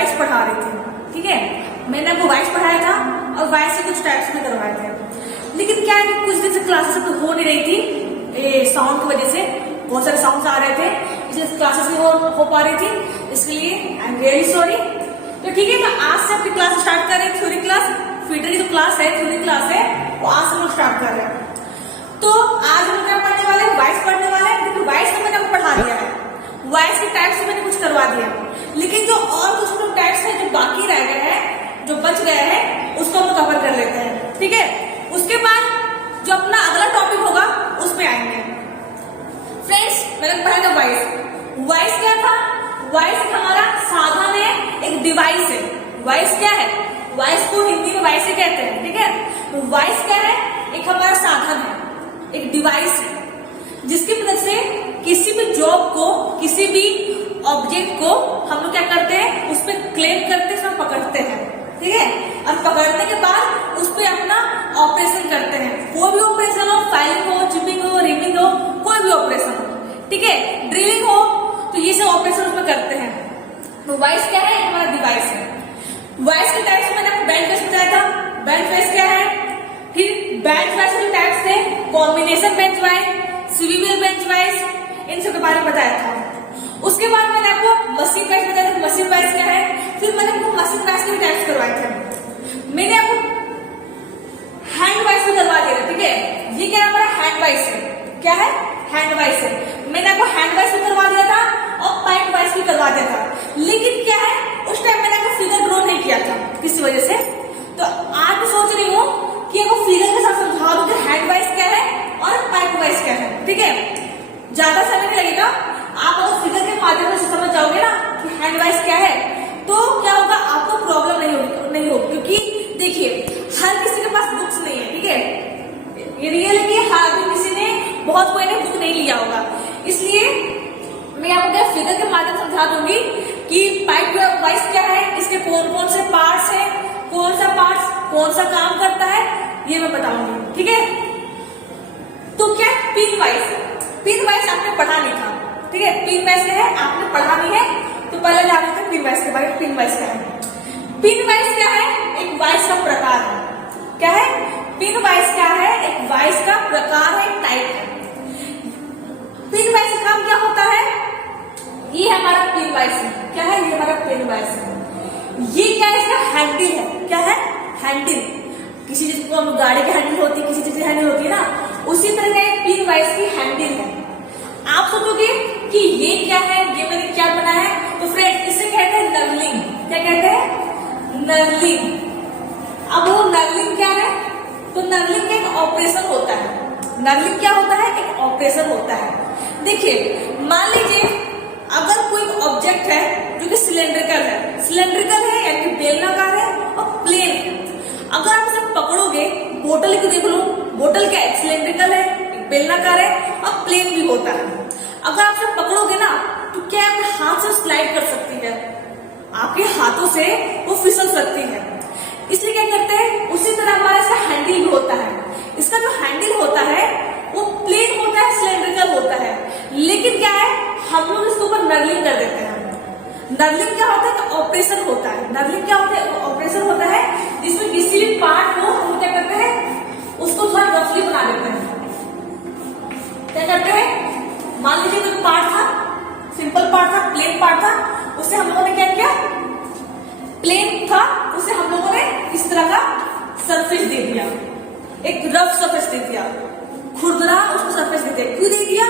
Voice पढ़ा रही थी, ठीक है। मैंने आपको वॉइस पढ़ाया था और वॉइस से कुछ टाइप्स में करवाए थे। लेकिन क्या है कि कुछ दिन से क्लासेस हो नहीं रही थी साउंड की वजह से, बहुत सारे साउंड्स आ रहे थे, इसलिए क्लासेस नहीं हो पा रही थी। इसके लिए आई एम रियली सॉरी। तो ठीक है, तो आज से अपनी क्लास स्टार्ट कर रहे हैं, थ्योरी क्लास। फीटर की जो क्लास है, थ्योरी क्लास है, वो आज से हम लोग स्टार्ट कर रहे हैं। तो आज हम क्या पढ़ने वाले हैं, वॉइस पढ़ने वाले हैं। क्योंकि वॉइस तो मैंने आपको पढ़ा दिया है, वॉइस के टाइप्स से मैंने कुछ करवा दिया, लेकिन जो और कुछ लोग टाइप्स है जो बाकी रह गए हैं, जो बच गए हैं, उसको हम कवर कर लेते हैं, ठीक है। उसके बाद जो अपना अगला टॉपिक होगा उसमें आएंगे। फ्रेंड्स, मैंने पढ़ा था वॉइस। वॉइस क्या था? वॉइस हमारा साधन है, एक डिवाइस है। वॉइस क्या है? वॉइस को हिंदी में वॉइस ही कहते हैं, ठीक है। तो वॉइस क्या है? एक हमारा साधन है, एक डिवाइस है, जिसकी मदद से किसी भी जॉब को, किसी भी ऑब्जेक्ट को हम लोग क्या करते हैं, उस पर क्लेम करते हैं, पकड़ते हैं, ठीक है। और पकड़ने के बाद उस पर अपना ऑपरेशन करते हैं। कोई भी ऑपरेशन हो, फाइलिंग हो, चिपिंग हो, रीडिंग हो, कोई भी ऑपरेशन हो, ठीक है, ड्रिलिंग हो, तो ये सब ऑपरेशन उसमें करते हैं। तो वॉइस क्या है? हमारा डिवाइस है। वॉइस के टाइप्स मैंने आपको बैंड बेस बताया था। बैंड बेस क्या है? फिर बैंड वॉइस के टाइप्स थे कॉम्बिनेशन बेंच वॉइस, स्विवेल बेंच वॉइस, इन सब के बारे में बताया था। उसके बाद मैंने आपको मशीन वॉइस बताया था, मशीन वॉइस क्या है। फिर मैंने आपको मशीन वॉइस के टाइप्स करवाए थे। मैंने आपको हैंड वॉइस भी करवा दिया था, ठीक है। ये क्या हमारा हैंड वॉइस है। क्या है? हैंड वॉइस है। मैंने आपको हैंड वॉइस भी करवा दिया था और पॉइंट वॉइस भी करवा दिया था। लेकिन क्या है, उस टाइम मैंने आपको फिगर ड्रॉ नहीं किया था किसी वजह से। तो आज मैं सोच रही हूँ कि आपको फिगर के साथ समझा दूं कि हैंड वॉइस क्या है और पॉइंट वॉइस क्या है, ठीक है। ज्यादा समय नहीं लगेगा, आप अगर फिगर के माध्यम से समझ जाओगे ना कि हैंड वॉइस क्या है, तो क्या होगा, आपको प्रॉब्लम नहीं होगी। क्योंकि देखिए, हर किसी के पास बुक्स नहीं है, ठीक है। ये रियल है कि हर किसी ने, बहुत कोई ने बुक नहीं लिया होगा, इसलिए मैं आपको क्या फिगर के माध्यम से समझा दूंगी कि पॉइंट वॉइस क्या है, इसके कौन कौन से पार्ट्स है, कौन सा पार्ट्स कौन सा काम करता है, ये मैं बताऊंगी, ठीक है। तो क्या पिन वॉइस? पिन वॉइस आपने पढ़ा नहीं था, ठीक है। पिन वॉइस क्या है, आपने पढ़ा नहीं है, तो पहले जान लेते हैं पिन वॉइस के बारे में। पिन वॉइस क्या है? पिन वॉइस क्या है? एक वॉइस का प्रकार है। क्या है? पिन वॉइस क्या है? एक वॉइस का प्रकार है, एक टाइप है। पिन वॉइस का काम क्या होता है? ये हमारा पिन वॉइस है। क्या है? ये हमारा पिन वॉइस है। ये क्या है? इसका हैंडल है। क्या है? हैंडल। किसी चीज को हम, गाड़ी की हैंडल होती है, किसी चीज की हैंडल होती है ना, उसी तरह का एक पिन वॉइस की हैंडल है। आप सोचोगे कि ये क्या है, ये मैंने क्या बनाया है, तो फ्रेंड्स इसे कहते हैं नर्लिंग। क्या कहते हैं? नर्लिंग। अब वो नर्लिंग क्या है? तो नर्लिंग का एक ऑपरेशन होता है। नर्लिंग क्या होता है? एक ऑपरेशन होता है। देखिए, मान लीजिए अगर कोई ऑब्जेक्ट है जो कि सिलेंड्रिकल है, सिलेंड्रिकल है यानी बेलनाकार है और प्लेन है। अगर आप इसे पकड़ोगे, बोतल को देख लो, बोतल क्या है? सिलेंड्रिकल है, बेलनाकार है और प्लेन भी होता है। अगर आप इसे पकड़ोगे ना, तो क्या आपके हाथ से स्लाइड कर सकती है, आपके हाथों से वो फिसल सकती है। इसलिए क्या करते हैं, उसी तरह हमारा इसका हैंडल भी होता है। इसका जो हैंडल होता है वो प्लेन होता है, सिलेंड्रिकल होता है, लेकिन क्या है, हम लोग इसके ऊपर नर्लिंग कर देते हैं। नर्लिंग क्या होता है? ऑपरेशन होता है। नर्लिंग क्या होता है? ऑपरेशन होता है जिसमें किसी भी पार्ट को हम क्या करते हैं, उसको थोड़ा रफली बना देते हैं। क्या करते हैं, मान लीजिए कोई पार्ट था, सिंपल पार्ट था, प्लेन पार्ट था, उसे हम लोगों ने क्या किया, प्लेन था, उसे हम लोगों ने इस तरह का सरफेस दे दिया, एक रफ सरफेस दे दिया, खुरदरा उसको सरफेस दे दिया। क्यों दे दिया?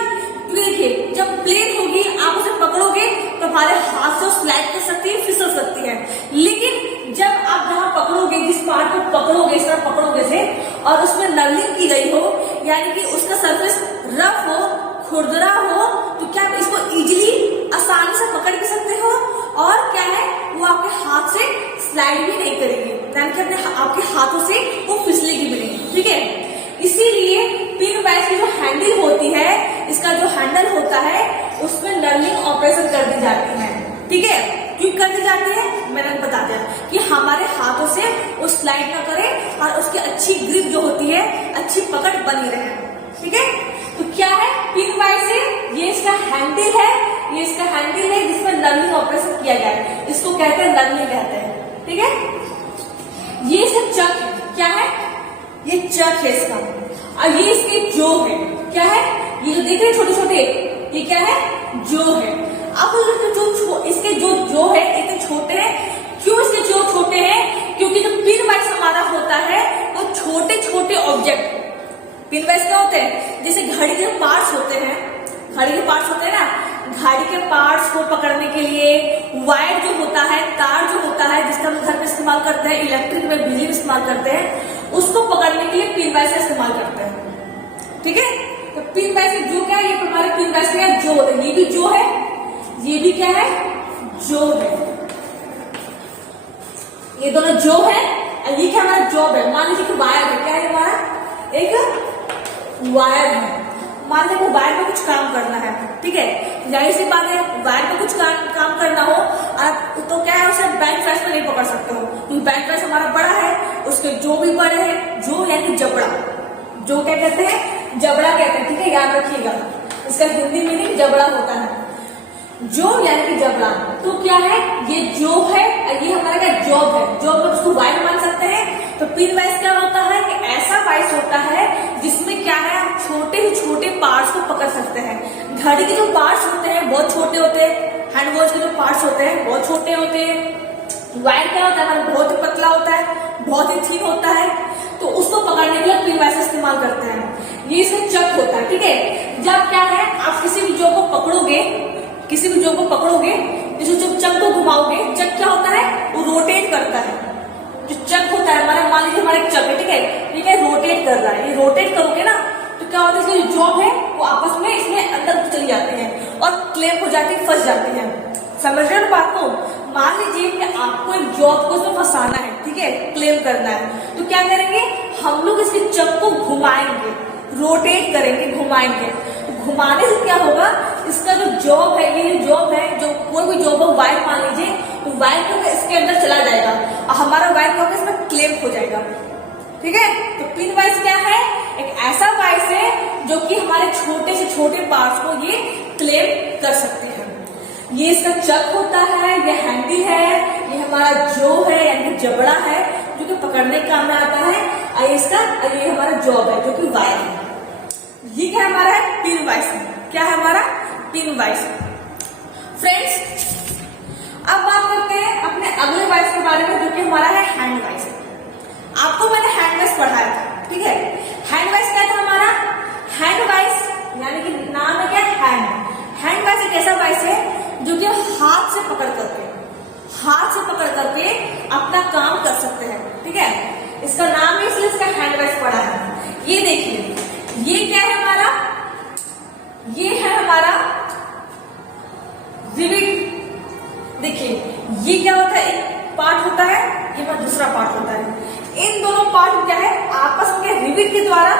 क्योंकि देखिए, जब प्लेन होगी, आप उसे पकड़ोगे तो हमारे हाथ से स्लाइड कर सकती है, फिसल सकती है। लेकिन जब आप जहां पकड़ोगे, जिस पार्ट को पकड़ोगे, इस तरह पकड़ोगे से, और उसमें नर्लिंग की गई हो, यानी कि उसका सरफेस रफ हो, खुरदरा हो, तो क्या आप इसको इजिली, आसानी से पकड़ भी सकते हो, और क्या है, वो आपके हाथ से स्लाइड भी नहीं करेगी, यानी कि आपके हाथों से वो फिसलेगी भी नहीं, ठीक है। इसीलिए पिन वॉइस की जो हैंडल होती है, इसका जो हैंडल होता है, उसमें नर्लिंग ऑपरेशन कर दी जाती है, ठीक है। क्यों कर दी जाती है, मैंने बता दिया कि हमारे हाथों से वो स्लाइड ना करे और उसकी अच्छी ग्रिप जो होती है, अच्छी पकड़ बनी रहे, ठीक है। तो क्या है पिन वॉइस है, ये इसका हैंडल है, ये इसका हैंडल है जिसमें लर्निंग ऑपरेशन किया गया है, इसको कहते हैं लर्निंग कहते हैं। ठीक है, ये इसका चक है, क्या है, ये चक है इसका, और ये इसके जो है, क्या है, ये जो देख रहे हैं छोटे छोटे, ये क्या है, जो है। अब जो इसके जो है इतने छोटे हैं, क्यों इसके जो छोटे हैं, क्योंकि जो पिन वाइज हमारा होता है वो छोटे छोटे ऑब्जेक्ट, पिन वाइज क्या होते हैं, जैसे घड़ी के पार्ट्स होते हैं, घड़ी के पार्ट्स होते हैं ना, घड़ी के पार्ट्स को पकड़ने के लिए वायर जो होता है, तार जो होता है जिसका हम घर में इस्तेमाल करते हैं, इलेक्ट्रिक में बिजली में इस्तेमाल करते हैं, उसको पकड़ने के लिए पिन वाइज का इस्तेमाल करते हैं। ठीक है, तो पिन वाइज जो क्या है, ये हमारे पिन वाइज क्या है, जो होता है, ये भी जो है, ये भी क्या है, जो है, ये दोनों जो है, और ये क्या हमारा जॉब है। मान लीजिए कि वायर है, क्या है हमारा, एक वायर है, मान लीजिए वो वायर पे कुछ काम करना है। ठीक है, जाहिर सी बात है, वायर पे कुछ काम करना हो तो क्या है, उसे बैंक फ्लैश में नहीं पकड़ सकते हो, क्योंकि बैंक फ्लैश हमारा बड़ा है, उसके जो भी बड़े हैं, जो यानी जबड़ा, जो क्या कहते हैं, जबड़ा कहते हैं। ठीक है, याद रखिएगा, इसका हिंदी मीनिंग जबड़ा होता है, जो यानी कि जबड़ा। तो क्या है, ये जो है, ये हमारा क्या जॉब है, जॉब पर उसको वाइस मान सकते हैं। तो पिन वाइस क्या होता है कि ऐसा वाइस होता है जिसमें क्या है, हम छोटे से छोटे पार्ट्स को पकड़ सकते हैं। घड़ी के जो पार्ट्स होते हैं बहुत छोटे होते हैं, हैंड वॉच के जो पार्ट्स होते हैं बहुत छोटे होते हैं, वायर क्या होता है बहुत ही पतला होता है, बहुत ही थिन होता है, तो उसको पकड़ने के लिए पिन वाइस इस्तेमाल करते हैं। ये इसका चक होता है। ठीक है, जब क्या है, आप किसी भी जॉब को पकड़ोगे, किसी भी जॉब को पकड़ोगे, जब चक को घुमाओगे, चक क्या होता है, वो रोटेट करता है। जो चक होता है हमारा, मान लीजिए हमारा एक चक है, ठीक है, ये क्या रोटेट कर रहा है, ये रोटेट करोगे ना तो क्या होता है, इसकी जो जॉब है वो आपस में इसमें अंदर चली जाती है और क्लैंप हो जाती है, फंस जाती है। समझ रहे हो बात को। मान लीजिए कि आपको एक जॉब को उसमें फंसाना है, ठीक है, क्लेम करना है, तो क्या करेंगे, हम लोग इसके चक को घुमाएंगे, रोटेट करेंगे, घुमाएंगे। घुमाने से क्या होगा, इसका जो जॉब है, ये जॉब है, जो कोई भी जॉब हो, वायर मान लीजिए, तो वायर क्या इसके अंदर चला जाएगा और हमारा वायर क्या होगा, इसमें क्लैंप हो जाएगा। ठीक है, तो पिन वाइस क्या है, एक ऐसा वाइस है जो कि हमारे छोटे से छोटे पार्ट्स को ये क्लैंप कर सकते हैं। ये इसका चक होता है, ये हैंडी है, ये हमारा जो है यानी जबड़ा है जो कि पकड़ने के काम में आता है, और इसका ये हमारा जॉब है जो कि वायर है। ये क्या हमारा है, पिन वाइस है। क्या है हमारा, पिन वाइस। फ्रेंड्स, अब बात करते हैं अपने अगले वाइस के बारे में जो कि हमारा है हैंड वाइस। आपको मैंने हैंड वाइस पढ़ाया था, ठीक है। हैंड वाइस क्या था हमारा, हैंड वाइस यानी कि नाम है क्या, हैंड वाइस एक ऐसा वाइस है जो कि हाथ से पकड़ करके अपना काम कर सकते हैं। ठीक है, इसका नाम है इसलिए इसका हैंड वाइस पढ़ा है। ये देखिए, ये क्या है हमारा, ये है हमारा रिविट। देखिए ये क्या होता है, एक पार्ट होता है, ये दूसरा पार्ट होता है। इन दोनों पार्ट क्या है, आपस में रिविट के द्वारा,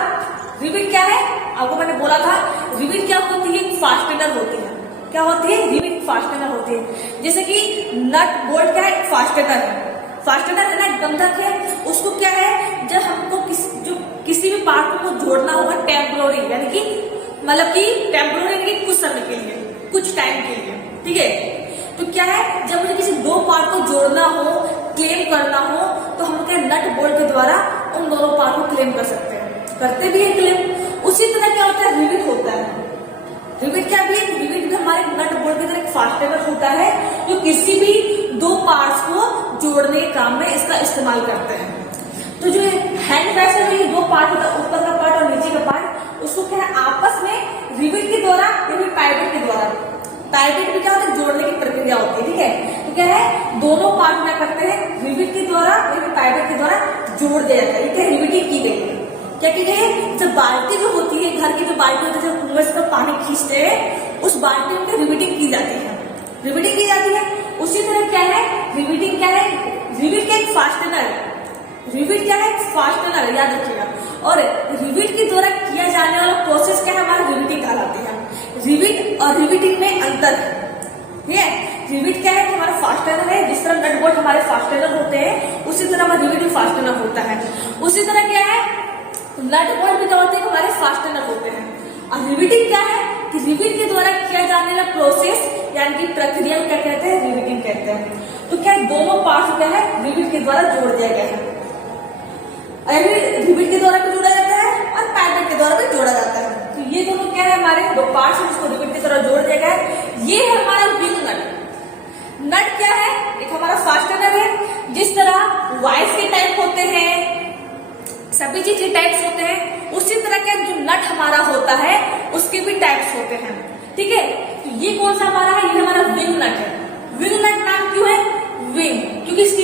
रिविट क्या है आपको मैंने बोला था, रिविट क्या होती है, फास्टेनर होती है। क्या होती है, रिविट फास्टेनर होती है। जैसे कि नट बोल्ट क्या है, फास्टेनर है, फास्टेनर है ना, बंधक है। उसको क्या है, जब हमको किसी भी पार्ट को जोड़ना होगा टेम्पोररी, यानी कि मतलब कि टेम्पोररी यानी कि कुछ समय के लिए, कुछ टाइम के लिए, ठीक है। तो क्या है, जब मुझे किसी दो पार्ट को जोड़ना हो, क्लेम करना हो, तो हम क्या नट बोल्ट के द्वारा उन दोनों पार्ट को क्लेम कर सकते हैं, करते भी है क्लेम। उसी तरह क्या होता है, रिविट होता है। रिविट क्या भी, रिविट भी हमारे नट बोल्ट की तरह एक फास्टेनर होता है जो किसी भी दो पार्ट्स को जोड़ने के काम में इसका इस्तेमाल करते हैं। तो जो हैंड वाइस में जो दो पार्ट होता है, ऊपर का पार्ट और नीचे का पार्ट, उसको क्या है आपस में रिविट के द्वारा या फिर पाइपेट के द्वारा, पाइपेट भी क्या होता है, जोड़ने की प्रक्रिया होती है। ठीक है, तो क्या है, दोनों पार्ट क्या करते हैं, रिविट के द्वारा या फिर पाइपेट के द्वारा जोड़ दिया जाता है। क्या रिविटिंग की गई है, क्या की गई है, जब बाल्टी जो होती है, घर की जो बाल्टी होती है, जब कुएं से पानी खींचते हैं, उस बाल्टी में रिविटिंग की जाती है, रिविटिंग की जाती है। उसी तरह क्या है, रिविटिंग क्या है, रिविट का एक फास्टेनर है, रिविट क्या है, फास्टेनर, याद रखिएगा। और रिविट के द्वारा किया जाने वाला प्रोसेस क्या है, हमारा रिविटिंग कहलाती है। रिविट और रिविटिंग में अंतर है, ठीक है। रिविट क्या है, हमारा फास्टेनर है, जिस तरह नट बोल्ट हमारे फास्टेनर होते हैं, उसी तरह हमारा रिविट भी फास्टेनर होता है। उसी तरह क्या है, नट बोल्ट भी क्या होते हैं, हमारे फास्टेनर होते हैं। और रिविटिंग क्या है कि रिविट के द्वारा किया जाने वाला प्रोसेस यानी कि प्रक्रिया क्या कहते हैं, रिविटिंग कहते हैं। तो क्या दोनों पार्ट्स क्या है, रिविट के द्वारा जोड़ दिया गया है। रिविट के द्वारा भी जोड़ा जाता है और पैकेट के द्वारा भी जोड़ा जाता है। तो ये दोनों क्या है, हमारे दो पार्ट्स जिसको रिविट की तरह जोड़ दिया गया है। ये है हमारा विंग नट। नट क्या है, एक हमारा फास्टनर है। जिस तरह वाइस के टाइप होते हैं, सभी चीज के टाइप्स होते हैं, उसी तरह का जो नट हमारा होता है उसके भी टाइप्स होते हैं। ठीक है, तो ये कौन सा हमारा है, ये हमारा विंग नट है। विंग नट नाम क्यों है, विंग, क्योंकि इसकी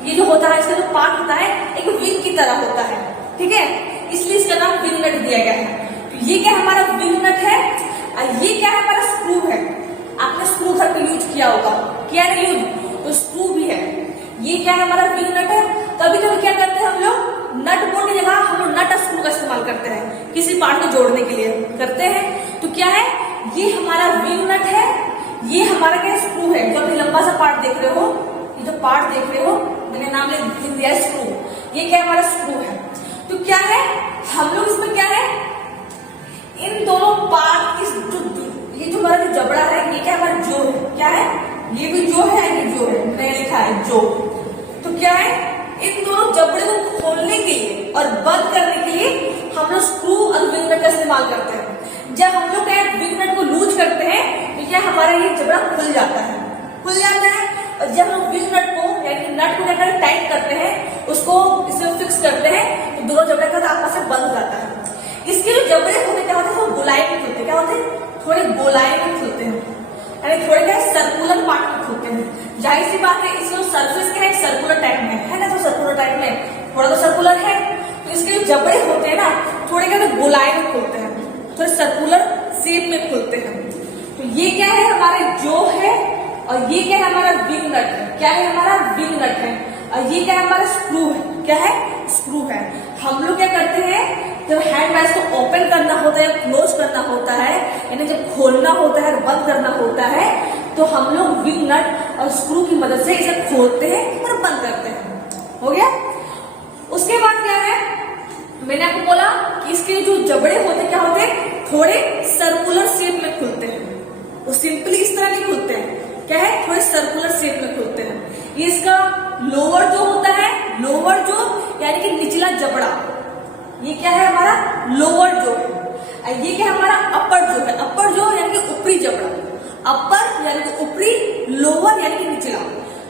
ये जो होता है, इसका जो पार्ट होता है एक विंग की तरह होता है। ठीक है, इसलिए इसका नाम विंग नट दिया गया है। तो ये क्या हमारा विंग नट है, और ये क्या है हमारा स्क्रू है। आपने स्क्रू घर पे यूज किया होगा, किया ना यूज, तो स्क्रू भी है। ये क्या है हमारा विंग नट है। कभी कभी क्या करते हैं हम लोग, नट बोल्ट की जगह हम लोग नट स्क्रू का इस्तेमाल करते हैं, किसी पार्ट को जोड़ने के लिए करते हैं। तो क्या है, ये हमारा विंग नट है, ये हमारा क्या स्क्रू है। जो अभी लंबा सा पार्ट देख रहे हो, ये जो पार्ट देख रहे हो, मैंने नाम लिख दिया स्क्रू, ये क्या हमारा स्क्रू है। तो क्या है, हम लोग इसमें क्या है, इन दोनों पार्ट, ये जो हमारा जो जबड़ा है, ये क्या हमारा जो है, क्या है, ये भी जो है, ये जो है, मैंने लिखा है जो। तो क्या है, इन दोनों जबड़े को खोलने के लिए और बंद करने के लिए हम लोग स्क्रू और विंग नट का इस्तेमाल करते हैं। जब हम लोग क्या विंग नट को लूज करते हैं तो क्या हमारा ये जबड़ा खुल जाता है, और जब हम विंग नट को यानी नट को क्या करते, टाइट करते हैं, उसको इसे फिक्स करते हैं, तो दोनों जबड़े का आपस में बंद हो जाता है। इसके जो जबड़े होते क्या होते हैं, वो गोलाई में खुलते, क्या होते हैं, थोड़े गोलाई में खुलते हैं, यानी थोड़े क्या सर्कुलर पार्ट में खुलते हैं। जाहिर सी बात है, इसमें सर्फेस क्या है, सर्कुलर टाइप में है ना, तो सर्कुलर टाइप में थोड़ा तो सर्कुलर है, तो इसके जो जबड़े होते हैं ना, थोड़े क्या गोलाई में खुलते हैं, थोड़े सर्कुलर शेप में खुलते हैं। तो ये क्या है हमारे जो है, और ये क्या है हमारा विंग नट है। क्या है हमारा विंग नट है, और ये क्या है हमारा स्क्रू है। क्या है, स्क्रू है। हम लोग क्या करते हैं, जब हैंड बैग को ओपन करना होता है या क्लोज करना होता है, यानी जब खोलना होता है और बंद करना होता है, तो हम लोग विंग नट और स्क्रू की मदद से इसे खोलते हैं और बंद करते हैं। हो गया। उसके बाद क्या है, मैंने आपको बोला कि इसके जो जबड़े होते क्या होते हैं, थोड़े सर्कुलर शेप में खुलते हैं। वो सिंपली इस तरह नहीं खुलते हैं, क्या है, थोड़े सर्कुलर शेप में खुलते हैं। ये इसका लोअर जो होता है, लोअर जो यानी कि निचला जबड़ा, ये क्या है हमारा लोअर जो है। ये क्या हमारा अपर जो है, अपर जो यानी कि ऊपरी जबड़ा, अपर यानी कि ऊपरी, लोअर यानी कि निचला।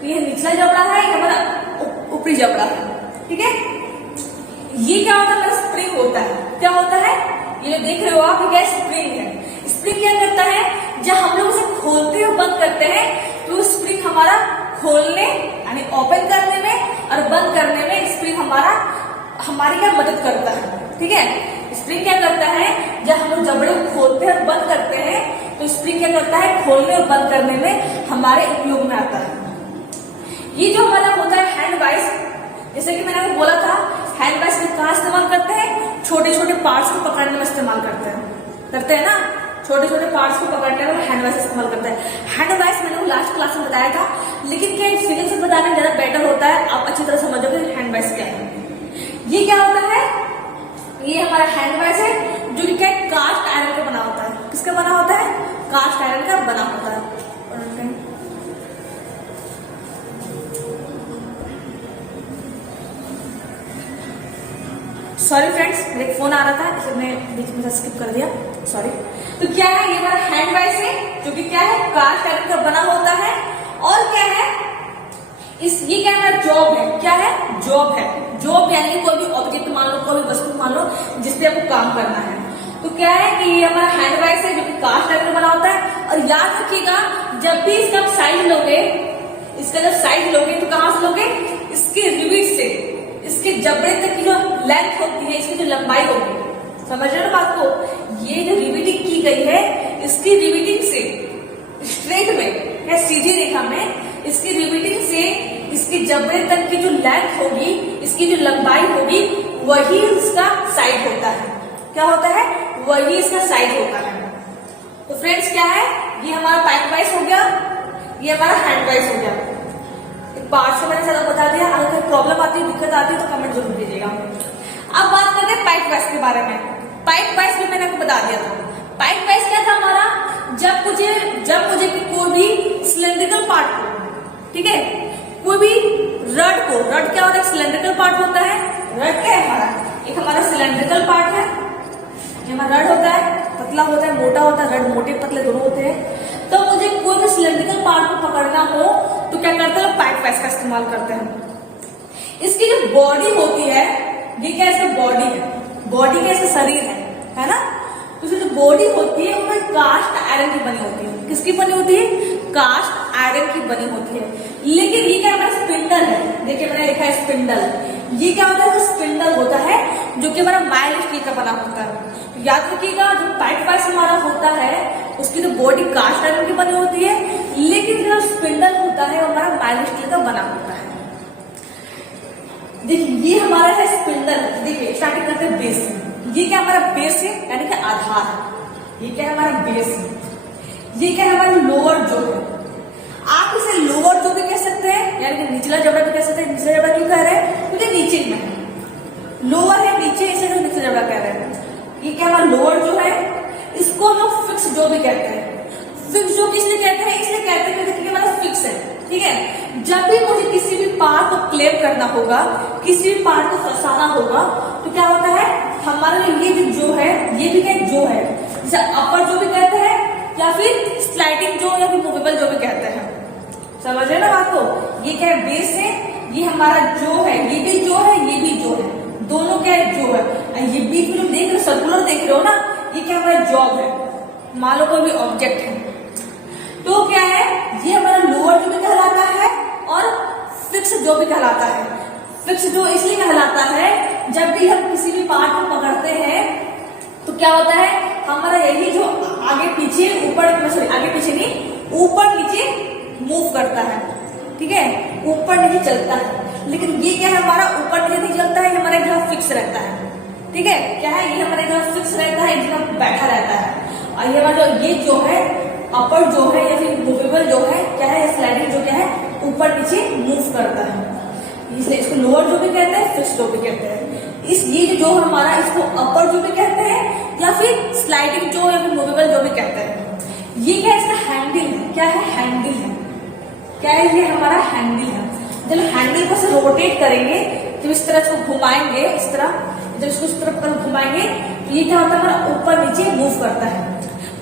तो ये निचला जबड़ा है, ये हमारा ऊपरी जबड़ा है। ठीक है, ये क्या होता है, स्प्रिंग होता है। क्या होता है, ये जो देख रहे हो आप, ये क्या स्प्रिंग है। स्प्रिंग क्या करता है, जब हम लोग उसे खोलते और बंद करते हैं, तो स्प्रिंग हमारा खोलने यानी ओपन करने में और बंद करने में स्प्रिंग हमारी क्या मदद करता है। ठीक है, स्प्रिंग क्या करता है, जब हम लोग जबड़े को खोलते हैं और बंद करते हैं, तो स्प्रिंग क्या करता है, खोलने और बंद करने में हमारे उपयोग में आता है। ये जो हमारा होता है हैंड वाइस, जैसे कि मैंने आपको बोला था, हैंड वाइस में कहाँ इस्तेमाल करते हैं, छोटे छोटे पार्ट्स को पकड़ने में इस्तेमाल करते हैं ना, छोटे छोटे पार्ट्स को पकड़ने में हैंड वाइस इस्तेमाल करते हैं। हैंड वाइस मैंने लास्ट क्लास में बताया था, लेकिन क्या फिगर से बताने में ज्यादा बेटर होता है, आप अच्छी तरह समझोगे हैंड वाइस क्या है। ये क्या होता है, ये हमारा हैंड वाइस है, जो कि क्या कास्ट आयरन का बना होता है। किसका बना होता है, कास्ट आयरन का बना होता है। सॉरी फ्रेंड्स, मेरे फोन आ रहा था, इसलिए मैं बीच में स्किप कर दिया, सॉरी। तो क्या है, ये हमारा हैंड वाइस है, जो कि क्या है, कास्ट आयरन का बना होता है। और क्या है, ये क्या हमारा जॉब है। क्या है, जॉब है। जॉब यानी कि कोई भी ऑब्जेक्ट मान लो, कोई भी वस्तु मान लो जिसपे आपको काम करना है। तो क्या है कि ये हमारा हैंड वाइस है, जो कि कास्ट आयरन का बना होता है। और याद रखिएगा, जब भी इसका साइज लोगे, इसका जब साइज लोगे तो कहां से लोगे, इसके रिविट से, इसके जबड़े तक की जो लेंथ होती है, इसकी जो लंबाई होगी, समझ रहे हो बात को। ये जो रिविटिंग की गई है, इसकी रिविटिंग से स्ट्रेट में या सीधी रेखा में, इसकी रिविटिंग से इसके जबड़े तक की जो लेंथ होगी, इसकी जो लंबाई होगी, वही इसका साइड होता है। क्या होता है, वही इसका साइड होता है। तो फ्रेंड्स क्या है, ये हमारा पाइप वाइस हो गया, ये हमारा हैंड वाइस हो गया। पार्ट से मैंने ज्यादा बता दिया, अगर कोई प्रॉब्लम आती है, दिक्कत आती है तो कमेंट जरूर कीजिएगा। अब बात करते हैं पाइप वाइस के बारे में। पाइप वाइस भी मैंने आपको बता दिया था। पाइप वाइस क्या था हमारा, जब कुछ सिलेंड्रिकल पार्ट को, ठीक है, कोई भी रड क्या होता है, सिलेंड्रिकल पार्ट होता है। रड क्या है हमारा, एक हमारा सिलेंड्रिकल पार्ट है, ये हमारा रड होता है, पतला होता है, मोटा होता है, रड मोटे पतले दोनों होते हैं। तो मुझे कोई भी सिलेंड्रिकल पार्ट को पकड़ना हो तो क्या करते हैं, पाइप वाइस का इस्तेमाल करते हैं। इसकी जो बॉडी होती है, ये क्या इसका बॉडी है, बॉडी का इसका शरीर है ना। तो इसकी जो बॉडी होती है वो कास्ट आयरन की बनी होती है। किसकी बनी होती है, कास्ट आयरन की बनी होती है। लेकिन ये क्या हमारा स्पिंडल है, देखिए मैंने लिखा है स्पिंडल। ये क्या होता है, जो स्पिंडल होता है जो कि हमारा माइल्ड स्टील का बना होता है। याद रखिएगा, जो पाइप वाइस हमारा होता है उसकी तो बॉडी कास्ट आयरन की बनी होती है, लेकिन जो स्पिंडल होता है वो हमारा माइल्ड स्टील का बना होता है। देखिए ये हमारा है स्पिंडल। देखिए स्टार्टिंग करते हैं बेस से। ये क्या हमारा बेस है, यानी कि आधार है। ये क्या है हमारा बेस है। ये क्या है हमारा लोअर जो है, आप इसे लोअर जो भी कह सकते हैं, यानी कि निचला जबड़ा भी कह सकते हैं। निचला जबड़ा क्यों कह रहे हैं, क्योंकि नीचे में है, लोअर है नीचे, इसे जो निचला जबड़ा कह रहे हैं। ये क्या हमारा लोअर जो है, इसको हम लोग फिक्स जो भी कहते हैं। फिक्स जो किसलिए कहते हैं, इसलिए कहते हैं क्योंकि हमारा फिक्स है, ठीक है। जब भी मुझे किसी भी पार्ट को क्लेम करना होगा, किसी भी पार्ट को फंसाना होगा, तो क्या होता है हमारा ये जो है, ये भी क्या जो है, जैसे अपर जो भी कहते हैं, या फिर स्लाइडिंग जो, या फिर मूवेबल जो भी कहते हैं। समझ रहे ना बात को। ये क्या है, बेस है, ये हमारा जो है, ये भी जो है, ये भी जो है, दोनों क्या है जो है। ये बीच में देख रहे हो, सर्कुलर देख रहे हो ना, ये क्या हमारा जॉब है, मान लो कोई भी ऑब्जेक्ट है, तो क्या है ये हमारा लोअर जो भी कहलाता है और फिक्स जो भी कहलाता है। फिक्स जो इसलिए कहलाता है, जब भी हम किसी भी पार्ट को पकड़ते हैं तो क्या होता है हमारा यही जो आगे पीछे ऊपर, सॉरी आगे पीछे नहीं, ऊपर नीचे मूव करता है, ठीक है, ऊपर नीचे चलता है। लेकिन ये क्या है हमारा ऊपर नीचे नहीं चलता है, ये हमारा जगह फिक्स रहता है, ठीक है। क्या है, ये हमारे जगह फिक्स रहता है, एक जगह बैठा रहता है। और ये हमारा ये जो है अपर जो है, या फिर मूवेबल जो है, क्या है स्लाइडिंग जो क्या है ऊपर नीचे मूव करता है, इसलिए इसको लोअर जो भी कहते हैं, फिक्स जो भी कहते हैं। इस ये जो हमारा, इसको अपर जो भी कहते हैं, या फिर स्लाइडिंग जो, या फिर मूवेबल जो भी कहते हैं। ये क्या है, इसका हैंडल है, क्या है हैंडल है, क्या है ये हमारा हैंडल है। जब हैंडल को से रोटेट करेंगे, जब इस तरह इसको घुमाएंगे, इस तरह जब इसको इस तरफ घुमाएंगे तो ये क्या होता है हमारा ऊपर नीचे मूव करता है।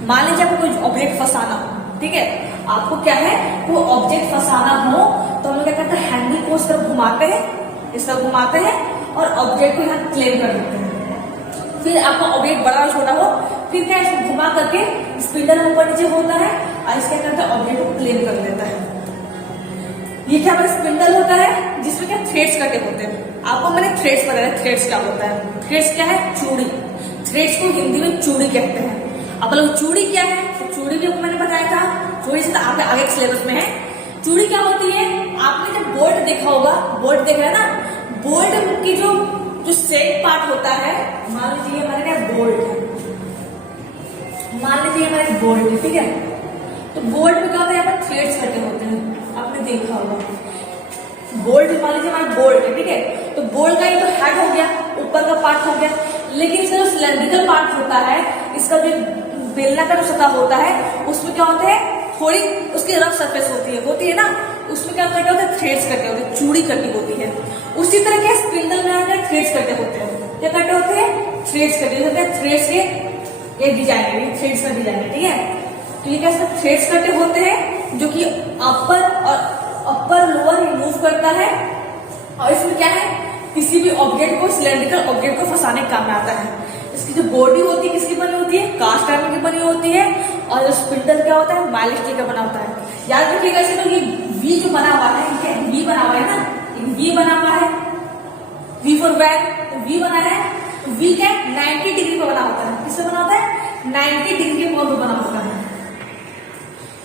मान लीजिए आपको कोई ऑब्जेक्ट फंसाना हो, ठीक है, आपको क्या है वो ऑब्जेक्ट फंसाना हो, तो हम लोग क्या करते हैं, हैंडल को इस तरफ घुमाते हैं, इस तरफ घुमाते हैं और ऑब्जेक्ट को यहाँ क्लेम कर देते हैं। फिर आपका ऑब्जेक्ट बड़ा और छोटा हो, फिर क्या इसको घुमा करके स्पिंडल ऊपर नीचे होता है और इसके करके ऑब्जेक्ट को क्लेम कर देता है। ये क्या हमारा स्पिंडल होता है, जिसमें क्या थ्रेड्स कटे होते हैं। आपको मैंने थ्रेड्स बताया, थ्रेड्स क्या होता है। थ्रेड्स क्या है, चूड़ी। थ्रेड्स को हिंदी में चूड़ी कहते हैं। अब लोग चूड़ी क्या है, तो चूड़ी भी आपको मैंने बताया था, चूड़ी से तो आपके आगे के सिलेबस में है। चूड़ी क्या होती है, आपने जब बोल्ट देखा होगा, बोल्ट देख रहे हैं ना, बोल्ट की जो सेट पार्ट होता है, मान लीजिए हमारे क्या बोल्ट है, मान लीजिए हमारे बोल्ट है, ठीक है। तो बोल्ट में क्या होता है, यहाँ पर थ्रेड्स कटे होते हैं, आपने देखा होगा। बोल्ट मान लीजिए हमारा बोल्ट है, ठीक है, तो बोल्ट का ये तो हेड हो गया, ऊपर का पार्ट हो गया, लेकिन इसका जो सिलेंड्रिकल पार्ट होता है, इसका जो बेलनाकार सतह होता है, उसमें क्या होता है थोड़ी उसकी रफ सरफेस होती है ना, उसमें क्या होता है थ्रेड्स कटे होते हैं, चूड़ी कटी होती है। उसी तरह के स्पिंडल में थ्रेड्स कटे होते हैं। क्या कटे होते हैं, थ्रेड्स कटे होते हैं। थ्रेड्स के एक डिजाइन है, थ्रेड्स का डिजाइन है, ठीक है। तो ये क्या थ्रेड्स कटे होते हैं, जो कि अपर लोअर मूव करता है, और इसमें क्या है किसी भी ऑब्जेक्ट को, सिलेंड्रिकल ऑब्जेक्ट को फंसाने के काम में आता है। इसकी जो बॉडी होती है किसकी बनी होती है, कास्ट आयरन की बनी होती है, और जो स्पिंडल क्या होता है माइल्ड स्टील का बना होता है। याद रखिएगा इसे, तो ये वी जो बना हुआ है, ठीक है, वी बना हुआ है ना, वी बना हुआ है, वी फॉर वैग, तो वी बना है, तो वी क्या 90 डिग्री पर बना होता है। किससे बना होता है, 90 डिग्री के कोण पर बना होता है।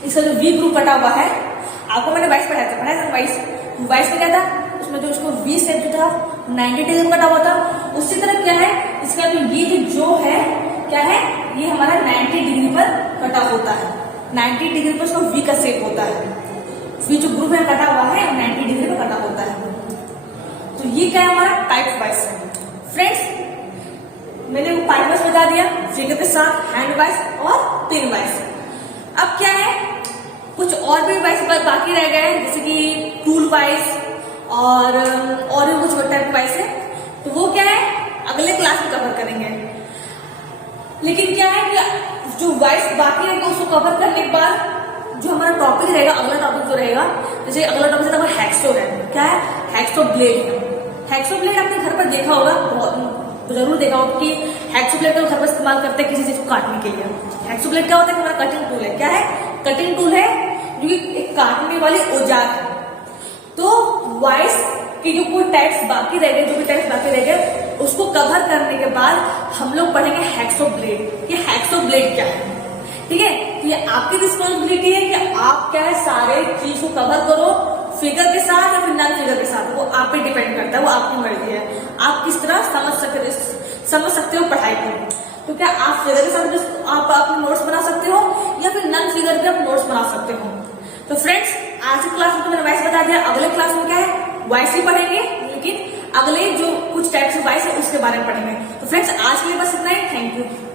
इसका जो वी ग्रुप कटा हुआ है, आपको मैंने वाइस पढ़ाया था वाइस में क्या था, उसमें जो उसको वी सेट जो था 90 डिग्री कटा हुआ था। उसी तरह क्या है इसका ये जो है क्या है, ये हमारा 90 डिग्री पर कटा होता है। 90 डिग्री पर उसका वी का शेप होता है। वी जो ग्रुप है कटा हुआ है 90 डिग्री पर कटा होता है। तो ये क्या है हमारा टाइप वाइस। फ्रेंड्स मैंने वो पाइप वाइस बता दिया, फिगर के साथ हैंड वाइस और पिन वाइस। अब क्या है कुछ और भी वाइस बाकी रह गए हैं, जैसे कि टूल वाइस और भी कुछ टाइप वाइस है, तो वो क्या है अगले क्लास में कवर करेंगे। लेकिन क्या है कि जो वाइस बाकी रहेगा उसको कवर करने के बाद जो हमारा टॉपिक रहेगा, अगला टॉपिक जो रहेगा, जैसे अगला टॉपिक है हैक्सो है। क्या है? हैक्सो ब्लेड है। हैक्सो ब्लेड आपने घर पर देखा होगा, जरूर देखा होगा कि हैक्सो ब्लेड का घर पर इस्तेमाल करते हैं किसी चीज को काटने के लिए। हैक्सो ब्लेड क्या होता है? हमारा कटिंग टूल है। क्या है? कटिंग टूल है जो कि एक काटने वाली औजार है। तो वॉइस के जो कोई टाइप्स बाकी रह गए, जो भी टाइप्स बाकी रह गए, उसको कवर करने के बाद हम लोग पढ़ेंगे हैक्सो ब्लेड। ये हैक्सो ब्लेड क्या है, ठीक है? ये आपकी रिस्पॉन्सिबिलिटी है कि आप क्या है सारे चीज को कवर करो, फिगर के साथ या फिर नॉन फिगर के साथ, वो आप पे डिपेंड करता है, वो आपकी मर्जी है। आप किस तरह समझ सकते हो पढ़ाई को। तो क्या आप फिगर के साथ आप अपने नोट्स बना सकते हो या फिर नॉन फिगर के आप नोट्स बना सकते हो। तो फ्रेंड्स, आज की क्लास में तो मैंने वॉइस बता दिया। अगले क्लास में क्या है, वॉइस ही पढ़ेंगे, लेकिन अगले जो कुछ टाइप्स ऑफ वॉइस है उसके बारे में पढ़ेंगे। तो फ्रेंड्स, आज के लिए बस इतना ही। Thank you.